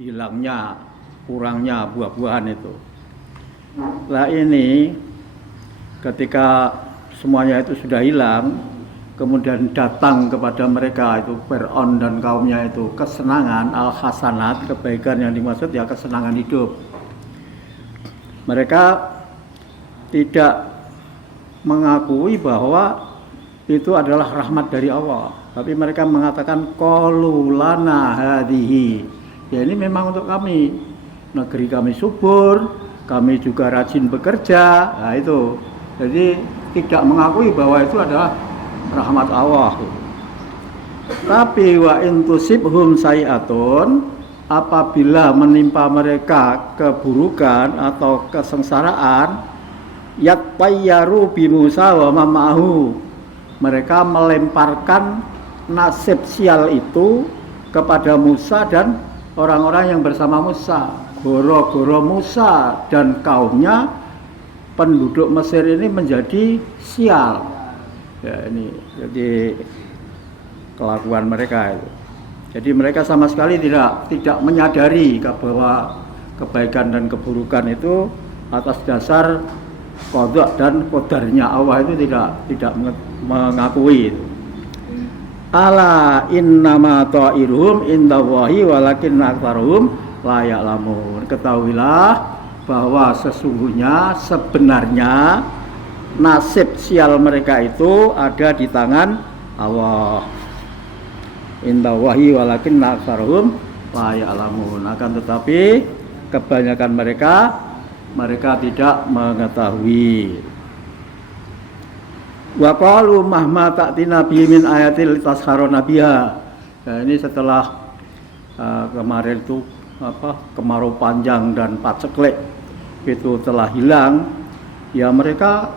hilangnya, kurangnya buah-buahan itu. Nah ini ketika semuanya itu sudah hilang, kemudian datang kepada mereka itu Fir'aun dan kaumnya itu kesenangan, al-hasanat, kebaikan yang dimaksud ya kesenangan hidup. Mereka tidak mengakui bahwa itu adalah rahmat dari Allah, tapi mereka mengatakan qalu lana hadhihi, ya ini memang untuk kami, negeri kami subur, kami juga rajin bekerja. Nah itu, jadi tidak mengakui bahwa itu adalah rahmat Allah. Tapi wa in tusibhum sayi'atun, apabila menimpa mereka keburukan atau kesengsaraan, yattayyaru bi Musa wa ma'ahu, mereka melemparkan nasib sial itu kepada Musa dan orang-orang yang bersama Musa. Goro-goro Musa dan kaumnya, penduduk Mesir ini menjadi sial. Ya ini jadi kelakuan mereka itu. Jadi mereka sama sekali tidak menyadari bahwa kebaikan dan keburukan itu atas dasar qada dan qadarnya Allah, itu tidak mengakui itu. Ala innama ta'iruhum indallahi walakin aktsaruhum la ya'lamun. Ketahuilah bahwa sesungguhnya sebenarnya nasib sial mereka itu ada di tangan Allah. Indallahi walakin aktsaruhum la ya'lamun. Akan tetapi kebanyakan mereka tidak mengetahui. Wa qalu mahma ta'tina bi min ayatil tasharuna biha. Nah, ini setelah kemarin itu kemarau panjang dan paceklik itu telah hilang, ya mereka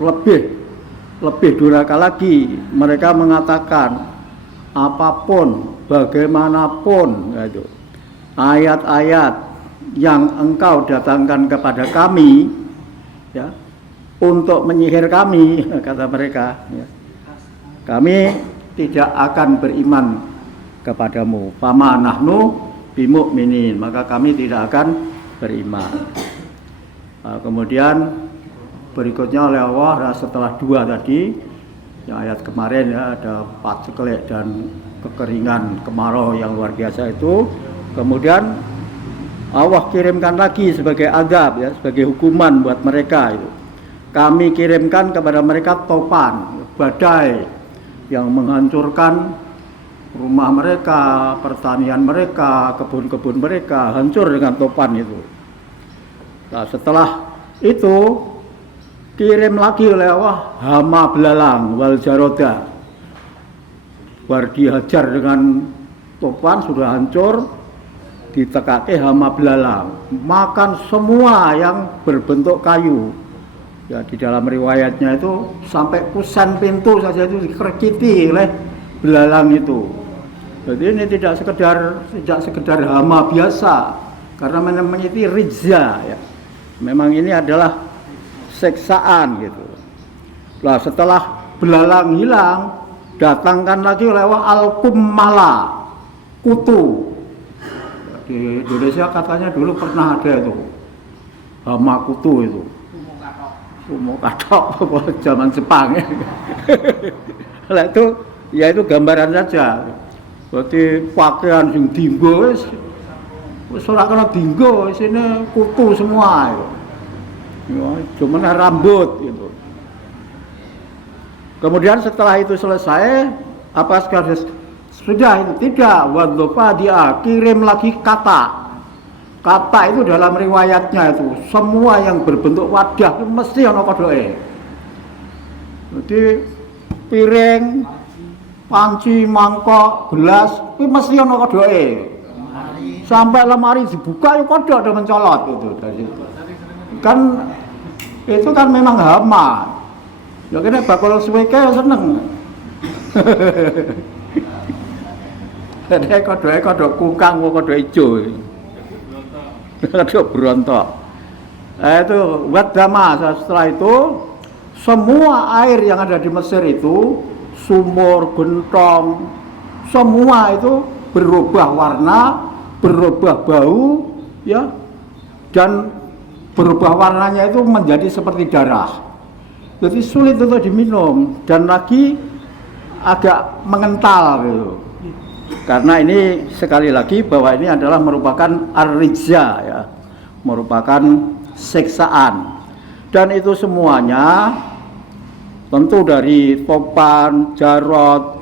lebih durhaka lagi. Mereka mengatakan apapun, bagaimanapun gitu, ayat-ayat yang engkau datangkan kepada kami, ya, untuk menyihir kami, kata mereka, ya, kami tidak akan beriman kepadamu. Fama nahnu bimu'minin, maka kami tidak akan beriman. Nah, kemudian berikutnya oleh Allah setelah dua tadi, yang ayat kemarin ya, ada paceklik dan kekeringan, kemarau yang luar biasa itu, kemudian Allah kirimkan lagi sebagai azab, ya, sebagai hukuman buat mereka itu. Kami kirimkan kepada mereka topan, badai yang menghancurkan rumah mereka, pertanian mereka, kebun-kebun mereka, hancur dengan topan itu. Nah, setelah itu kirim lagi oleh Allah hama belalang wal jaroda. Baru dihajar dengan topan, sudah hancur, ditekake hama belalang, makan semua yang berbentuk kayu. Ya, di dalam riwayatnya itu sampai kusen pintu saja itu dikerkiti oleh belalang itu. Jadi ini tidak sekedar hama biasa, karena namanya itu rijza, ya. Memang ini adalah siksaan gitu. Nah, setelah belalang hilang, datangkan lagi oleh al-kummala, kutu. Di Indonesia katanya dulu pernah ada itu hama kutu itu. Mau katok zaman Jepang ya. Lah itu ya itu gambaran saja. Berarti pakaian sing dinggo wis ora kena dinggo, isine kutu semua itu. Ya, cuman rambut gitu. Kemudian setelah itu selesai, apa sekarang sudah itu tidak, wadzofa dia kirim lagi kata. Kata itu dalam riwayatnya itu semua yang berbentuk wadah itu mesti ana kodoke. Jadi piring, panci, mangkok, gelas itu mesti ana kodoke. Sampai lemari dibuka ya kodok ada mencolot itu dari situ. Kan itu kan memang hama. Ya kene bakal suweke ya seneng. Ada kodok kukang, kodok ijo. Kodok berontok. Itu wadama. Setelah itu semua air yang ada di Mesir itu, sumur, gentong, semua itu berubah warna berubah bau ya, dan berubah warnanya itu menjadi seperti darah. Jadi sulit untuk diminum dan lagi agak mengental gitu. Karena ini sekali lagi bahwa ini adalah merupakan ar-rijza ya, merupakan siksaan. Dan itu semuanya tentu dari topan, jarot,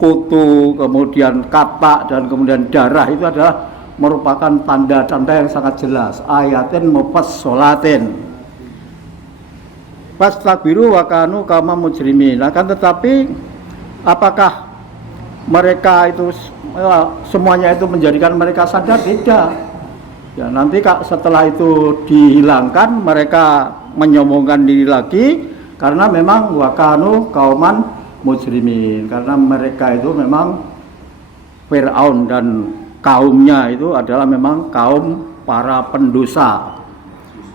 kutu, kemudian katak, dan kemudian darah itu adalah merupakan tanda-tanda yang sangat jelas. Ayatin mufassalatin. Fastaghfiru wa kanu kama mujrimin. Akan tetapi apakah mereka itu semuanya itu menjadikan mereka sadar? Tidak. Ya, nanti setelah itu dihilangkan, mereka menyombongkan diri lagi karena memang wakanu kauman mujrimin, karena mereka itu memang Fir'aun dan kaumnya itu adalah memang kaum para pendosa.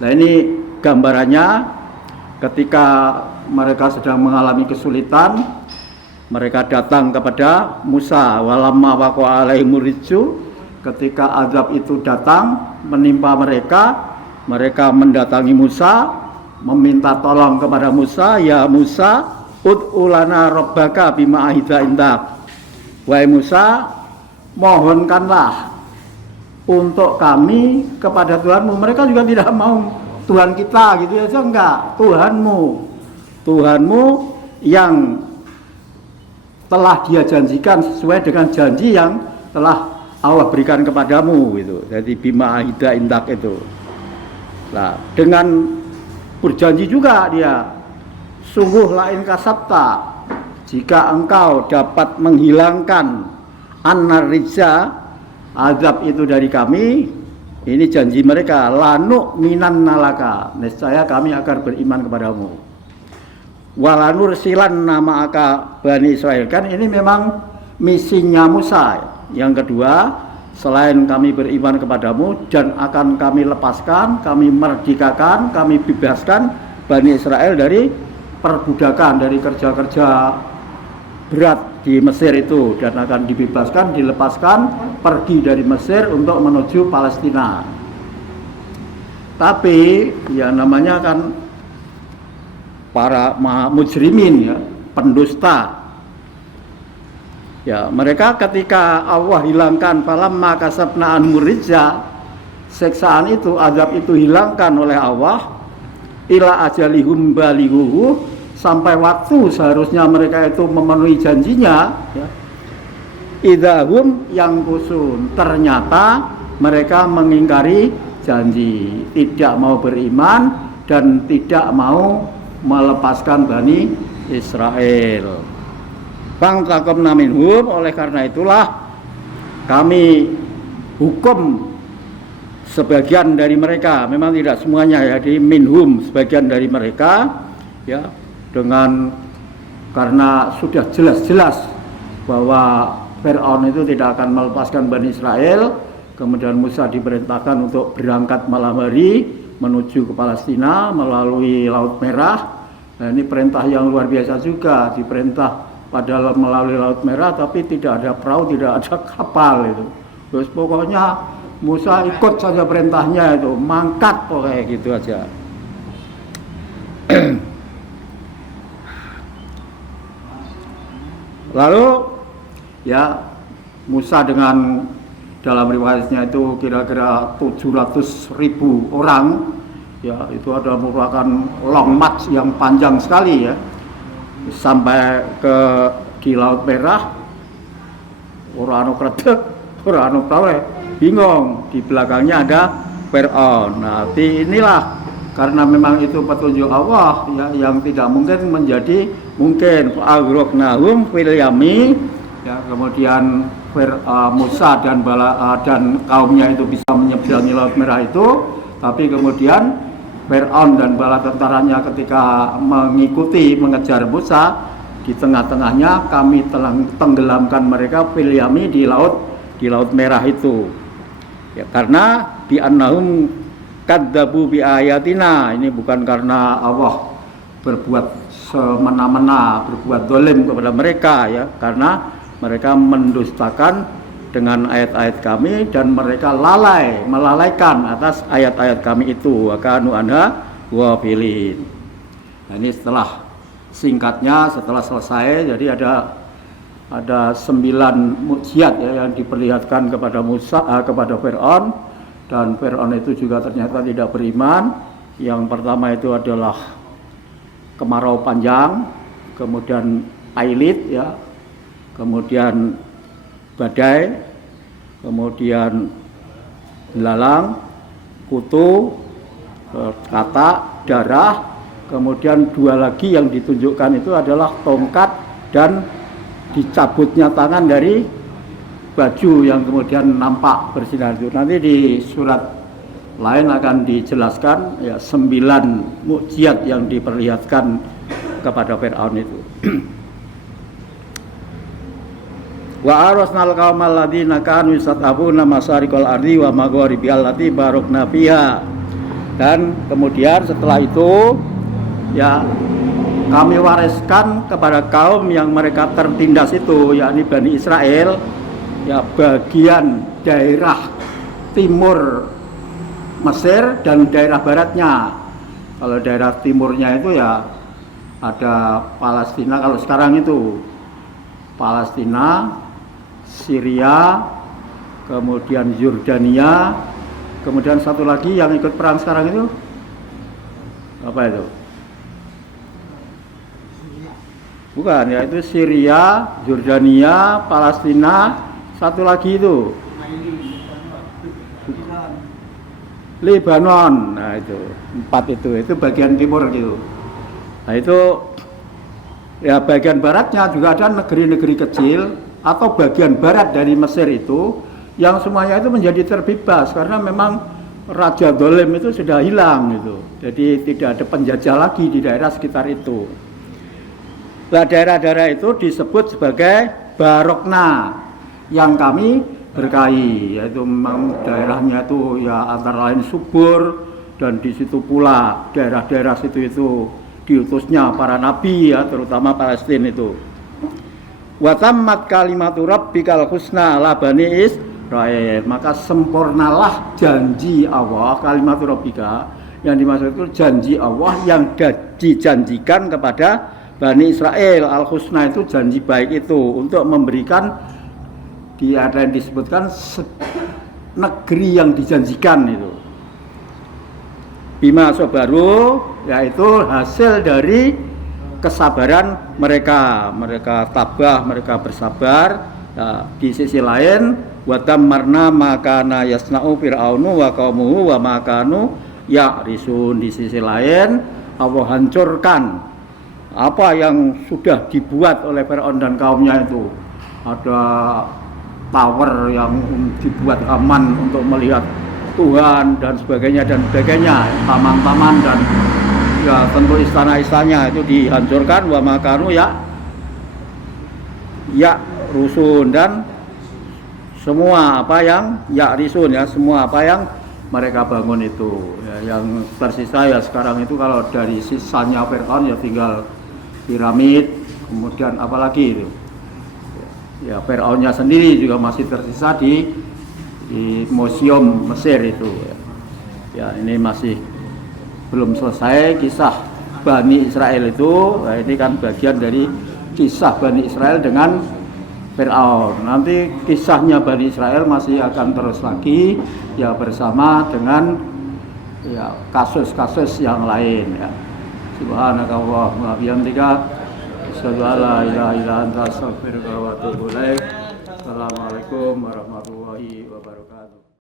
Nah, ini gambarannya ketika mereka sedang mengalami kesulitan, mereka datang kepada Musa. Walamma waqa alaihimur rijzu, ketika azab itu datang menimpa mereka, mereka mendatangi Musa, meminta tolong kepada Musa, ya Musa, ud'u lana rabbaka bima ahida indak. Wahai Musa, mohonkanlah untuk kami kepada Tuhanmu. Mereka juga tidak mau Tuhan kita gitu ya, enggak, Tuhanmu yang telah Dia janjikan sesuai dengan janji yang telah Allah berikan kepadamu gitu. Jadi bima ahida indak itu. Nah, dengan berjanji juga dia, sungguh lain kasabta, jika engkau dapat menghilangkan an-rijza, azab itu dari kami, ini janji mereka, lanu minan nalaka, niscaya kami akan beriman kepadamu. Walanur silan nama aka Bani Israel. Kan ini memang misinya Musa. Yang kedua, selain kami beriman kepadamu dan akan kami lepaskan, kami merdekakan, kami bebaskan Bani Israel dari perbudakan, dari kerja-kerja berat di Mesir itu, dan akan dibebaskan, dilepaskan, pergi dari Mesir untuk menuju Palestina. Tapi ya namanya kan para mujrimin ya, pendusta. Ya, mereka ketika Allah hilangkan falamma kasabna anhum rijza, siksaan itu, azab itu hilangkan oleh Allah, ila ajalihum balighuhu, sampai waktu seharusnya mereka itu memenuhi janjinya ya. Idahum yang kusun, ternyata mereka mengingkari janji, tidak mau beriman dan tidak mau melepaskan Bani Israel. Fangtakomna minhum, oleh karena itulah kami hukum sebagian dari mereka, memang tidak semuanya ya, di minhum, sebagian dari mereka ya, dengan karena sudah jelas-jelas bahwa Fir'aun itu tidak akan melepaskan Bani Israel. Kemudian Musa diperintahkan untuk berangkat malam hari menuju ke Palestina melalui Laut Merah. Nah, ini perintah yang luar biasa juga, diperintah padahal melalui Laut Merah, tapi tidak ada perahu, tidak ada kapal itu. Terus pokoknya Musa ikut saja perintahnya itu, mangkat pokoknya gitu aja. Lalu ya Musa dengan dalam riwayatnya itu kira-kira 700.000 orang ya, itu adalah merupakan long march yang panjang sekali ya, sampai di Laut Merah. Orang anu kredeg, orang anu prawe, bingung, di belakangnya ada Fir'aun. Nah, inilah karena memang itu petunjuk Allah ya, yang tidak mungkin menjadi mungkin. Aghraqnahum fil yami ya, kemudian Musa dan kaumnya itu bisa menyeberangi Laut Merah itu, tapi kemudian Fir'aun dan bala tentaranya ketika mengejar Musa, di tengah-tengahnya kami telah tenggelamkan mereka fil yami, di Laut Merah itu. Ya, karena bi annahum kadzabu bi ayatina, ini bukan karena Allah berbuat semena-mena, berbuat zalim kepada mereka ya, karena mereka mendustakan dengan ayat-ayat kami dan mereka melalaikan atas ayat-ayat kami itu, wa kanu anha ghafilin. Nah, ini setelah singkatnya, setelah selesai, jadi ada 9 mukjizat ya, yang diperlihatkan kepada kepada Fir'aun, dan Fir'aun itu juga ternyata tidak beriman. Yang pertama itu adalah kemarau panjang, kemudian ailit ya, kemudian badai, kemudian belalang, kutu, katak, darah, kemudian 2 lagi yang ditunjukkan itu adalah tongkat dan dicabutnya tangan dari baju yang kemudian nampak bersinar itu. Nanti di surat lain akan dijelaskan ya 9 mukjizat yang diperlihatkan kepada Fir'aun itu. Wa arasnal qaumal ladzina kanu yastabuna masariqal ardi wa magharibiha allati barakna fiha. Dan kemudian setelah itu ya kami wariskan kepada kaum yang mereka tertindas itu, yakni Bani Israel, ya bagian daerah timur Mesir dan daerah baratnya. Kalau daerah timurnya itu ya ada Palestina, kalau sekarang itu Palestina, Syria, kemudian Yordania, kemudian satu lagi yang ikut perang sekarang itu apa itu? Bukan, yaitu Syria, Yordania, Palestina, satu lagi itu Lebanon. Nah itu 4 itu bagian timur gitu. Nah itu ya bagian baratnya juga ada negeri-negeri kecil atau bagian barat dari Mesir itu yang semuanya itu menjadi terbebas karena memang Raja Dolim itu sudah hilang gitu. Jadi tidak ada penjajah lagi di daerah sekitar itu. Nah, daerah-daerah itu disebut sebagai Barokna yang kami berkahi, yaitu memang daerahnya itu ya antara lain subur, dan di situ pula daerah-daerah situ itu diutusnya para nabi ya, terutama Palestina itu. Wa tammat kalimatu rabbikal husna ala bani Israil, maka sempurnalah janji Allah, kalimatu rabbika yang dimaksud itu janji Allah yang dijanjikan kepada Bani Israel. Al-Husna itu janji baik itu untuk memberikan, ada yang disebutkan negeri yang dijanjikan itu. Bima sobaru, yaitu hasil dari kesabaran mereka. Mereka tabah, mereka bersabar. Nah, di sisi lain, watam marna makana yasna'u fir'aunu wa qaumuhu wa makanu ya'risun. Di sisi lain, Allah hancurkan apa yang sudah dibuat oleh Fir'aun dan kaumnya itu. Ada tower yang dibuat aman untuk melihat Tuhan dan sebagainya, taman-taman dan ya tentu istana-istananya itu dihancurkan. Wa makanu ya rusun, dan semua apa yang ya risun ya, semua apa yang mereka bangun itu ya, yang tersisa ya sekarang itu kalau dari sisanya Fir'aun ya tinggal piramid, kemudian apalagi itu ya Fir'aunnya sendiri juga masih tersisa di museum Mesir itu ya. Ini masih belum selesai kisah Bani Israel itu. Nah, ini kan bagian dari kisah Bani Israel dengan Fir'aun. Nanti kisahnya Bani Israel masih akan terus lagi ya bersama dengan ya kasus-kasus yang lain ya. Subhanakallahumma wa bihamdika asyhadu an la ilaha illa anta astaghfiruka wa atubu ilaik. Assalamualaikum warahmatullahi wabarakatuh.